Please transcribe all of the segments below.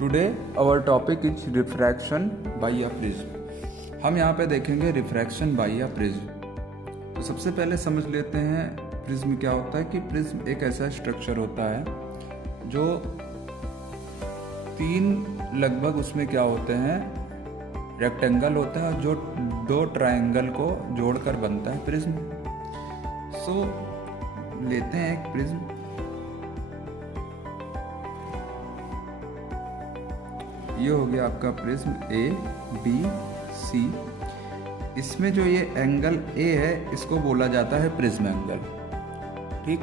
Today our topic is refraction by a prism. हम यहाँ पे देखेंगे रिफ्रैक्शन बाय अ प्रिज्म। तो सबसे पहले समझ लेते हैं प्रिज्म क्या होता है। कि प्रिज्म एक ऐसा स्ट्रक्चर होता है जो तीन लगभग उसमें क्या होते हैं रेक्टेंगल होता है जो दो ट्रायंगल को जोड़कर बनता है प्रिज्म। सो लेते हैं एक प्रिज्म। ये हो गया आपका प्रिज्म ए बी सी। इसमें जो ये एंगल ए है इसको बोला जाता है प्रिज्म एंगल, ठीक।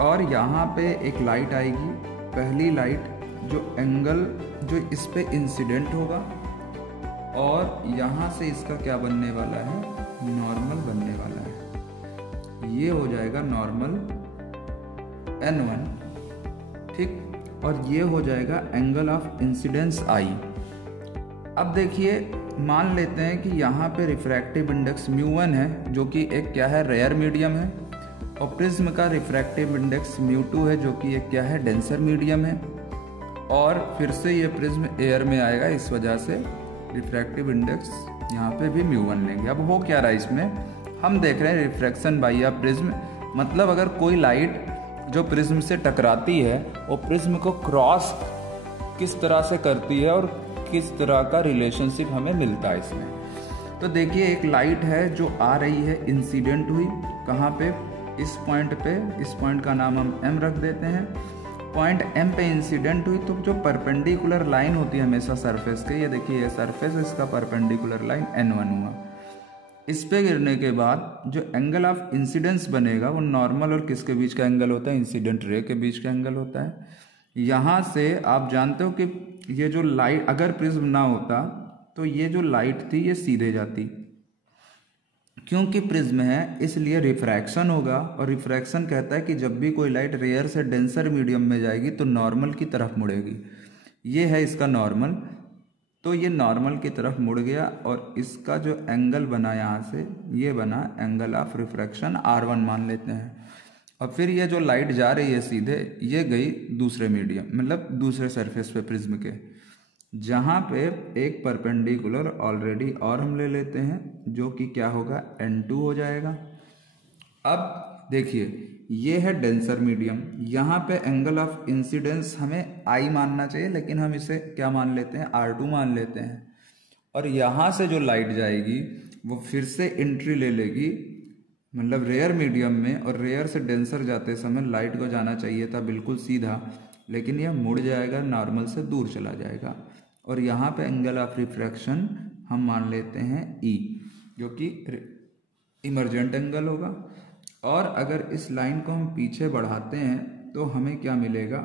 और यहाँ पे एक लाइट आएगी, पहली लाइट जो एंगल जो इस पे इंसिडेंट होगा और यहाँ से इसका क्या बनने वाला है, नॉर्मल बनने वाला है। ये हो जाएगा नॉर्मल N1, ठीक। और ये हो जाएगा एंगल ऑफ इंसिडेंस I। अब देखिए मान लेते हैं कि यहाँ पे रिफ्रैक्टिव इंडेक्स μ1 है जो कि एक क्या है रेयर मीडियम है, और प्रिज्म का रिफ्रैक्टिव इंडेक्स μ2 है जो कि एक क्या है डेंसर मीडियम है। और फिर से ये प्रिज्म एयर में आएगा, इस वजह से रिफ्रैक्टिव इंडेक्स यहाँ पे भी μ1 लेंगे। अब हो क्या रहा है इसमें, हम देख रहे हैं रिफ्रैक्शन बाय अ प्रिज्म, मतलब अगर कोई लाइट जो प्रिज्म से टकराती है वो प्रिज्म को क्रॉस किस तरह से करती है और किस तरह का रिलेशनशिप हमें मिलता है इसमें। तो देखिए एक लाइट है जो आ रही है, इंसिडेंट हुई कहाँ पे, इस पॉइंट पे। इस पॉइंट का नाम हम M रख देते हैं। पॉइंट M पे इंसिडेंट हुई तो जो परपेंडिकुलर लाइन होती है हमेशा सरफेस के, ये देखिए ये सरफेस, इसका परपेंडिकुलर लाइन N1 हुआ। इस पे गिरने के बाद जो एंगल ऑफ इंसिडेंस बनेगा वो नॉर्मल और किसके बीच का एंगल होता है, इंसिडेंट रे के बीच का एंगल होता है। यहाँ से आप जानते हो कि ये जो लाइट, अगर प्रिज्म ना होता तो ये जो लाइट थी ये सीधे जाती, क्योंकि प्रिज्म है इसलिए रिफ्रैक्शन होगा। और रिफ्रैक्शन कहता है कि जब भी कोई लाइट रेयर से डेंसर मीडियम में जाएगी तो नॉर्मल की तरफ मुड़ेगी। ये है इसका नॉर्मल, तो ये नॉर्मल की तरफ मुड़ गया और इसका जो एंगल बना यहाँ से, ये बना एंगल ऑफ रिफ्रैक्शन R1 मान लेते हैं। और फिर ये जो लाइट जा रही है सीधे, ये गई दूसरे मीडियम, मतलब दूसरे सरफेस पे प्रिज्म के, जहाँ पे एक परपेंडिकुलर ऑलरेडी और हम ले लेते हैं जो कि क्या होगा N2 हो जाएगा। अब देखिए ये है डेंसर मीडियम, यहाँ पे एंगल ऑफ इंसिडेंस हमें I मानना चाहिए लेकिन हम इसे क्या मान लेते हैं, R2 मान लेते हैं। और यहाँ से जो लाइट जाएगी वो फिर से एंट्री ले लेगी, मतलब रेयर मीडियम में, और रेयर से डेंसर जाते समय लाइट को जाना चाहिए था बिल्कुल सीधा, लेकिन यह मुड़ जाएगा, नॉर्मल से दूर चला जाएगा। और यहाँ पे एंगल ऑफ रिफ्रैक्शन हम मान लेते हैं E, जो कि इमर्जेंट एंगल होगा। और अगर इस लाइन को हम पीछे बढ़ाते हैं तो हमें क्या मिलेगा,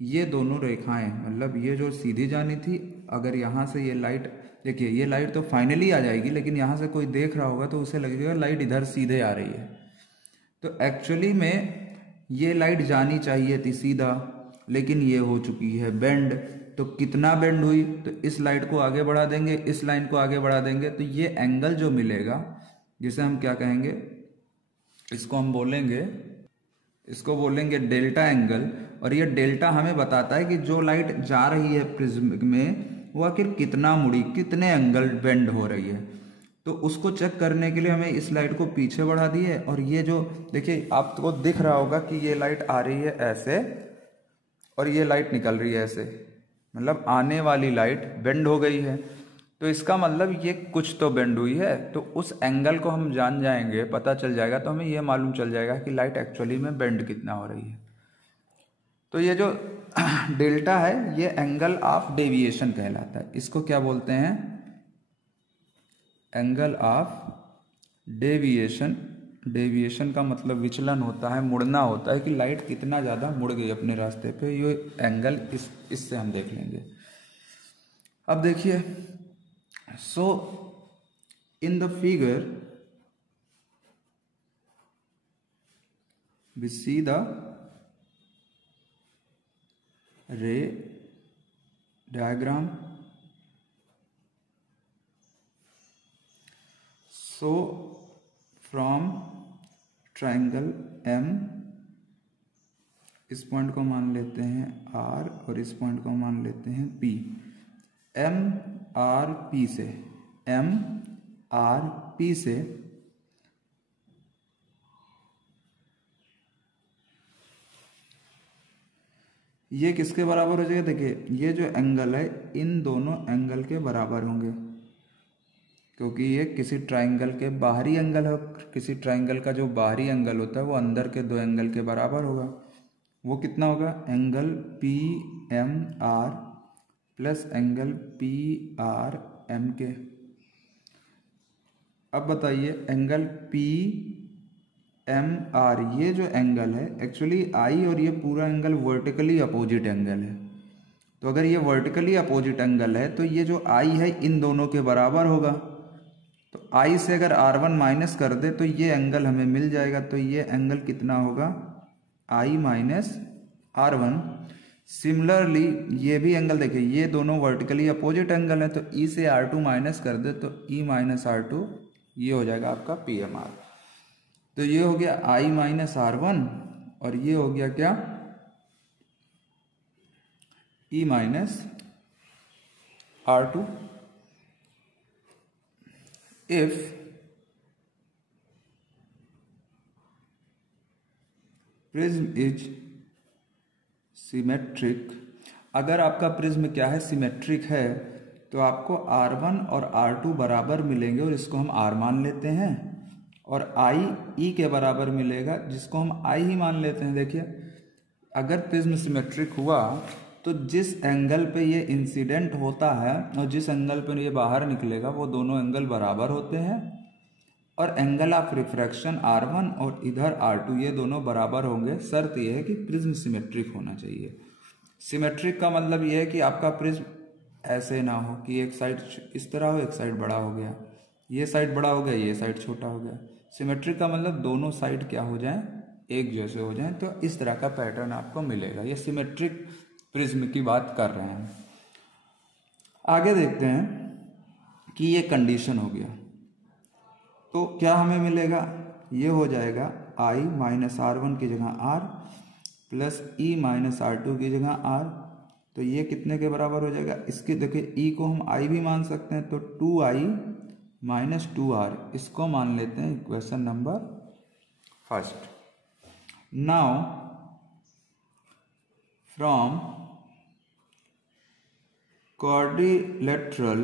ये दोनों रेखाएं, मतलब ये जो सीधी जानी थी, अगर यहाँ से ये लाइट, देखिए ये लाइट तो फाइनली आ जाएगी, लेकिन यहाँ से कोई देख रहा होगा तो उसे लगेगा लाइट इधर सीधे आ रही है। तो एक्चुअली में ये लाइट जानी चाहिए थी सीधा, लेकिन ये हो चुकी है बेंड। तो कितना बेंड हुई, तो इस लाइट को आगे बढ़ा देंगे, इस लाइन को आगे बढ़ा देंगे, तो ये एंगल जो मिलेगा, जिसे हम क्या कहेंगे, इसको हम बोलेंगे, इसको बोलेंगे डेल्टा एंगल। और ये डेल्टा हमें बताता है कि जो लाइट जा रही है प्रिज्म में वो आखिर कितना मुड़ी, कितने एंगल बेंड हो रही है। तो उसको चेक करने के लिए हमें इस लाइट को पीछे बढ़ा दिए, और ये जो देखिए आपको दिख रहा होगा कि ये लाइट आ रही है ऐसे और ये लाइट निकल रही है ऐसे, मतलब आने वाली लाइट बेंड हो गई है। तो इसका मतलब ये कुछ तो बेंड हुई है, तो उस एंगल को हम जान जाएंगे, पता चल जाएगा, तो हमें ये मालूम चल जाएगा कि लाइट एक्चुअली में बेंड कितना हो रही है। तो ये जो डेल्टा है ये एंगल ऑफ डेविएशन कहलाता है। इसको क्या बोलते हैं, एंगल ऑफ डेविएशन। डेविएशन का मतलब विचलन होता है, मुड़ना होता है कि लाइट कितना ज़्यादा मुड़ गई अपने रास्ते पे, ये एंगल इससे हम देख लेंगे। अब देखिए, so in the figure we see the ray diagram. So from triangle M इस पॉइंट को मान लेते हैं R और इस पॉइंट को मान लेते हैं P। MRP से ये किसके बराबर हो जाएगा? देखिए ये जो एंगल है इन दोनों एंगल के बराबर होंगे, क्योंकि ये किसी ट्राइंगल के बाहरी एंगल है। किसी ट्राइंगल का जो बाहरी एंगल होता है वो अंदर के दो एंगल के बराबर होगा। वो कितना होगा? Angle PMR plus angle PRMK। अब बताइए एंगल PMR ये जो एंगल है एक्चुअली I और ये पूरा एंगल वर्टिकली अपोजिट एंगल है। तो अगर ये वर्टिकली अपोजिट एंगल है तो ये जो I है इन दोनों के बराबर होगा। तो I से अगर R1 माइनस कर दे तो ये एंगल हमें मिल जाएगा। तो ये एंगल कितना होगा? I minus R1। सिमिलरली ये भी एंगल देखिए, ये दोनों वर्टिकली अपोजिट एंगल है, तो E से R2 माइनस कर दे तो E माइनस R2 ये हो जाएगा आपका PMR। तो ये हो गया I माइनस R1 और ये हो गया क्या? E minus R2। If prism is symmetric, अगर आपका प्रिज्म क्या है? सिमेट्रिक है, तो आपको R1 और R2 बराबर मिलेंगे और इसको हम R मान लेते हैं, और I E के बराबर मिलेगा जिसको हम I ही मान लेते हैं। देखिए अगर प्रिज्म सिमेट्रिक हुआ तो जिस एंगल पे ये इंसिडेंट होता है और जिस एंगल पे ये बाहर निकलेगा वो दोनों एंगल बराबर होते हैं, और एंगल ऑफ रिफ्रैक्शन R1 और इधर R2 ये दोनों बराबर होंगे। शर्त ये है कि प्रिज्म सिमेट्रिक होना चाहिए। सिमेट्रिक का मतलब ये है कि आपका प्रिज्म ऐसे ना हो कि एक साइड इस तरह हो, एक साइड बड़ा हो गया, ये साइड बड़ा हो गया, ये साइड छोटा हो गया। सिमेट्रिक का मतलब दोनों साइड क्या हो जाएं? एक जैसे हो जाएं। तो इस तरह का पैटर्न आपको मिलेगा। ये सिमेट्रिक प्रिज्म की बात कर रहे हैं। आगे देखते हैं कि ये कंडीशन हो गया तो क्या हमें मिलेगा? ये हो जाएगा I माइनस R1 की जगह R plus E minus R2 की जगह R। तो ये कितने के बराबर हो जाएगा? इसके देखिए E को हम I भी मान सकते हैं, तो 2I माइनस 2R इसको मान लेते हैं equation number first. Now from quadrilateral,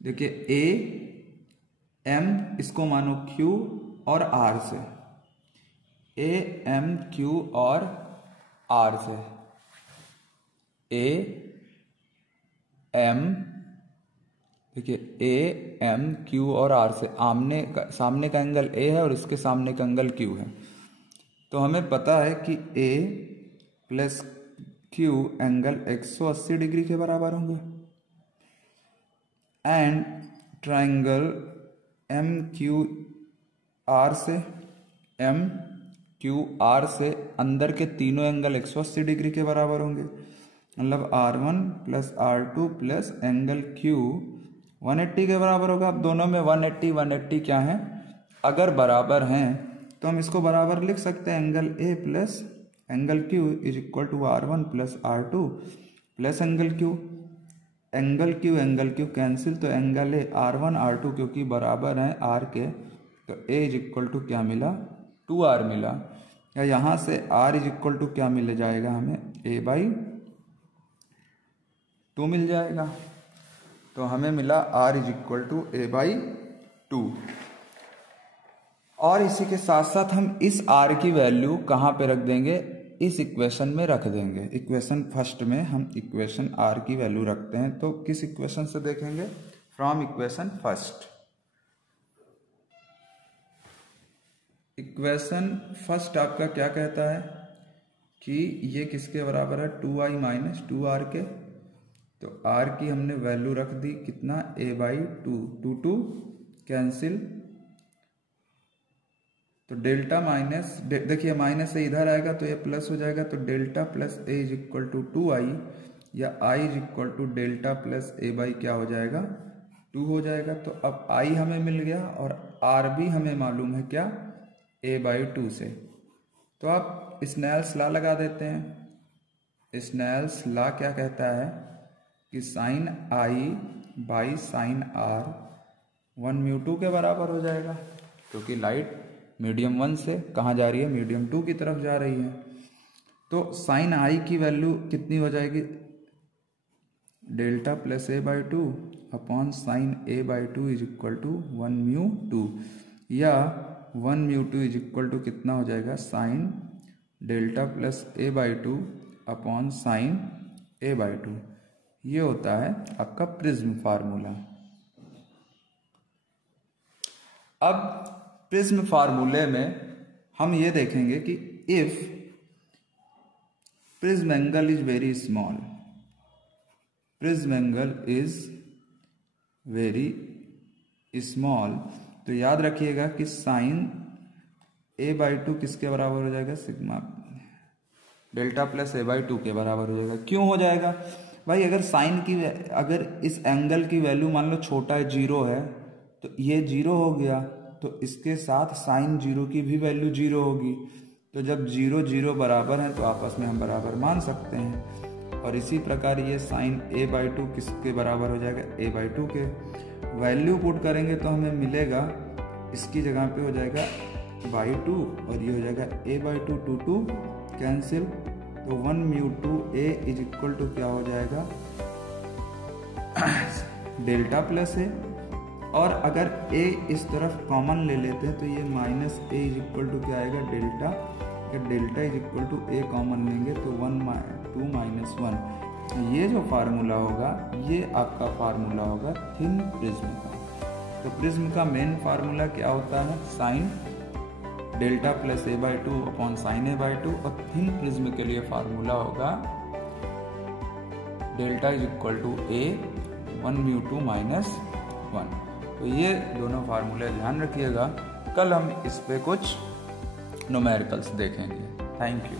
देखिए A M इसको मानो Q और R से, A M Q और R से, A M देखिए A M Q और R से सामने का एंगल A है और इसके सामने का एंगल Q है। तो हमें पता है कि A plus Q angle 180 degree के बराबर होंगे, एंड ट्राइंगल MQR से अंदर के तीनों एंगल 180 डिग्री के बराबर होंगे। मतलब R1 plus R2 plus angle Q 180 के बराबर होगा। अब दोनों में 180 क्या है? अगर बराबर हैं तो हम इसको बराबर लिख सकते हैं। Angle A plus angle Q is equal to R1 plus R2 plus angle Q। Angle Q cancel, तो एंगल A R1 R2 क्योंकि बराबर हैं R के, तो A इज इक्वल टू क्या मिला? 2R मिला। या यहाँ से R इज इक्वल टू क्या मिल जाएगा हमें? A/2 मिल जाएगा। तो हमें मिला R is equal to A/2। और इसी के साथ साथ हम इस R की वैल्यू कहाँ पे रख देंगे? इस इक्वेशन में रख देंगे। इक्वेशन फर्स्ट में हम इक्वेशन R की वैल्यू रखते हैं। तो किस इक्वेशन से देखेंगे? From equation first. Equation first आपका क्या कहता है कि ये किसके बराबर है? 2I माइनस 2R के। तो R की हमने वैल्यू रख दी कितना? A/2। 2 कैंसिल, तो डेल्टा माइनस, देखिए माइनस से इधर आएगा तो ये प्लस हो जाएगा। तो delta plus A is equal to 2I, या I is equal to delta plus A by क्या हो जाएगा? 2 हो जाएगा। तो अब I हमें मिल गया और R भी हमें मालूम है क्या? A/2 से। तो आप स्नेल्स लॉ लगा देते हैं। स्नेल्स लॉ क्या कहता है कि sine I by sine R 1μ2 के बराबर हो जाएगा, क्योंकि लाइट मीडियम 1 से कहाँ जा रही है, मीडियम 2 की तरफ जा रही है। तो साइन आई की वैल्यू कितनी हो जाएगी, delta plus A by two upon sine A by two is equal to 1μ2, या 1μ2 इज इक्वल टू कितना हो जाएगा, sine delta plus A by two upon sine A by two. ये होता है आपका प्रिज्म फार्मूला। अब प्रिज्म फार्मूले में हम ये देखेंगे कि if prism angle is very small, prism angle is very small, तो याद रखिएगा कि साइन ए बाई टू किसके बराबर हो जाएगा, sigma delta plus A by to के बराबर हो जाएगा। क्यों हो जाएगा भाई, अगर साइन की, अगर इस एंगल की वैल्यू मान लो छोटा है, 0 है, तो ये 0 हो गया, तो इसके साथ साइन 0 की भी वैल्यू 0 होगी। तो जब 0 0 बराबर हैं तो आपस में हम बराबर मान सकते हैं। और इसी प्रकार ये साइन ए बाई टू किसके बराबर हो जाएगा, ए बाई टू के। वैल्यू पुट करेंगे तो हमें मिलेगा, इसकी जगह पे हो जाएगा बाई टू और ये हो जाएगा ए बाई टू, 2 2 कैंसिल, तो 1μ2 ए इज इक्वल टू क्या हो जाएगा, डेल्टा प्लस ए। और अगर a इस तरफ कॉमन ले लेते हैं तो ये minus A is equal to क्या आएगा, डेल्टा। अगर delta is equal to A common लेंगे तो 2 माइनस 1। ये जो फार्मूला होगा ये आपका फार्मूला होगा थिन प्रिज्म का। तो प्रिज्म का मेन फार्मूला क्या होता है, sine delta plus A by two upon sine A by two. और थिन प्रिज्म के लिए फार्मूला होगा delta is equal to A 1μ2 minus 1। तो ये दोनों फार्मूले ध्यान रखिएगा। कल हम इस पे कुछ न्यूमेरिकल्स देखेंगे। Thank you.